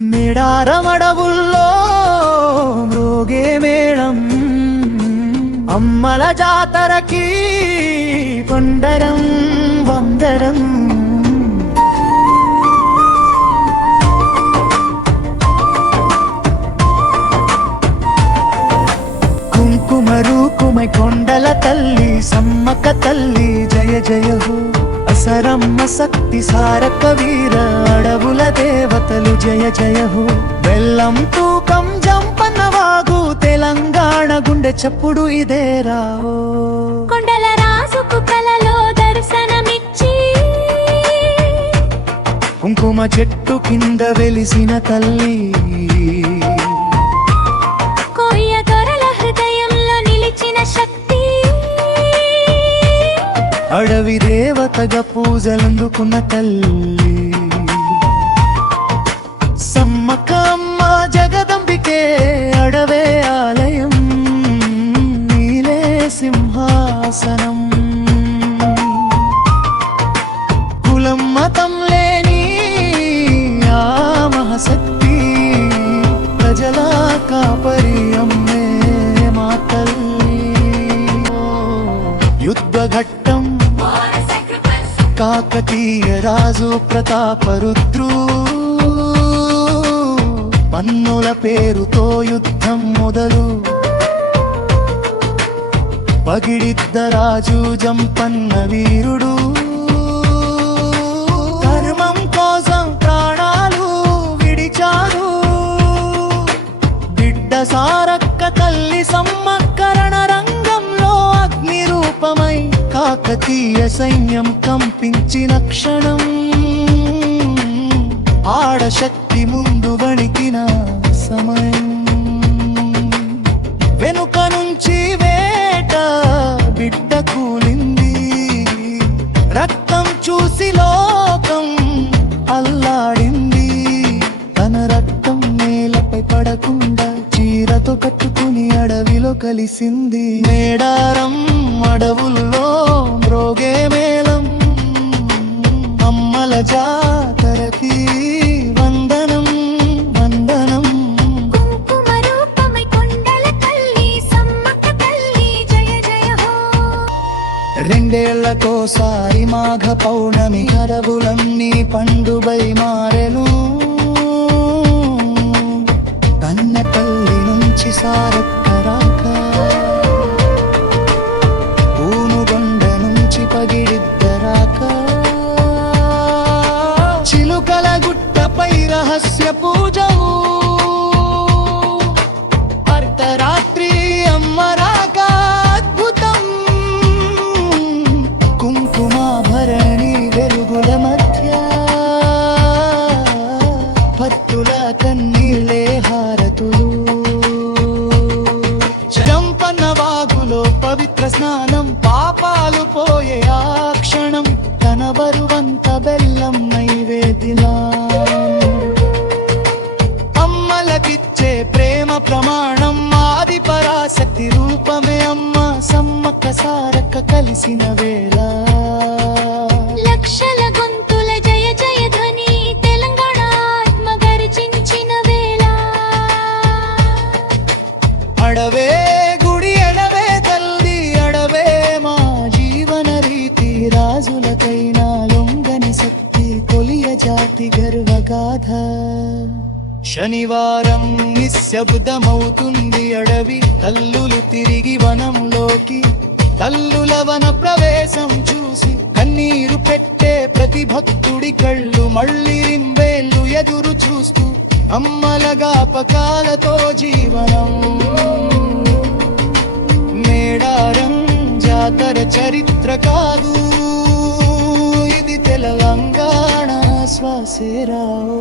మేడారమడవుల్లో మ్రోగే మేళం అమ్మల జాతరకి కొండరం వందరం కుంకుమరూకుమై కొండల తల్లి సమ్మక్క తల్లి జయ జయ హో అసరమ్మ శక్తి సారక వీర అడవుల దేవతలు జయ జయ హో బెల్లం తూకం జంపన్న వాగు తెలంగాణ గుండె చప్పుడు ఇదే రావో కొండల రాసుకు కలలో దర్శనమిచ్చి కుంకుమ చెట్టు కింద వెలిసిన తల్లి కోయ దొరల హృదయంలో నిలిచిన శక్తి అడవి దేవతగా పూజలందుకున్న తల్లి సమ్మక్క అమ్మ జగదంబికే అడవే ఆలయం నీలే సింహాసనం కులం మతం లేని ఆ మహాశక్తి ప్రజల కాపరి అమ్మే మా తల్లి యుద్ధ ఘట్టం కాకతీయ రాజు ప్రతాపరుద్రు పన్నుల పేరుతో యుద్ధం మొదలు పగిడిద్ద రాజు జంపన్న వీరుడు ధర్మం కోసం ప్రాణాలు విడిచారు బిడ్డ సారక్క తల్లి సమ్మక్కరణ రంగంలో అగ్ని రూపమై కాకతీయ సైన్యం కంపించిన క్షణం ఆడశక్తి ముందు వణికిన సమయం వెనుక నుంచి వేట బిడ్డ కూలింది రక్తం చూసి లోకం అల్లాడింది తన రక్తం నేలపై పడకుండా చీరతో కట్టుకుని అడవిలో కలిసింది మేడారం అడవుల్లో మ్రోగే మేళం అమ్మల జాతరకి వందనం వందనం కుంకుమ రూపమై కొండల తల్లి సమ్మక్క తల్లి జయ జయ హో రెండేళ్లకోసారి మాఘ పౌర్ణమి అడవులన్నీ పండుగై మారెను కన్న తల్లి నుంచి సారక్క రాక ఊనుగొండ నుంచి పగిడిద్దరాక చిలుకల గుట్టపై రహస్య పూజవు అర్ధరాత్రి అమ్మరాక అద్భుతం కుంకుమాభరణి వెలుగుల మధ్య భక్తుల కన్నీళ్ళే హారతులు జంపన్న వాగులో పవిత్ర స్నానం పాపాలు పోయే ఆ క్షణం తన బరువంత బెల్లం నైవేద్యలా అమ్మలకిచ్చే ప్రేమ ప్రమాణం ఆది పరాశక్తి రూపమే అమ్మ సమ్మక్క సారక్క కలిసిన వేళ లక్షల గొంతుల జయ జయ ధ్వని తెలంగాణ ఆత్మ గర్జించిన వేళ అడవే గుడి అడవే తల్లి అడవే మా జీవన రీతి రాజులకైనా లొంగని శక్తి కొలియ జాతి గర్వగాథ శనివారం నిశ్శబ్దమవుతుంది అడవి తల్లులు తిరిగి వనంలోకి తల్లుల వన ప్రవేశం చూసి కన్నీరు పెట్టే ప్రతి భక్తుడి కళ్ళు మళ్ళీ రింబేళ్ళు ఎదురు చూస్తూ అమ్మల గాపకాలతో జీవనం మేడారం జాతర చరిత్ర కాదు ఇది తెలంగాణ శ్వాసేరావు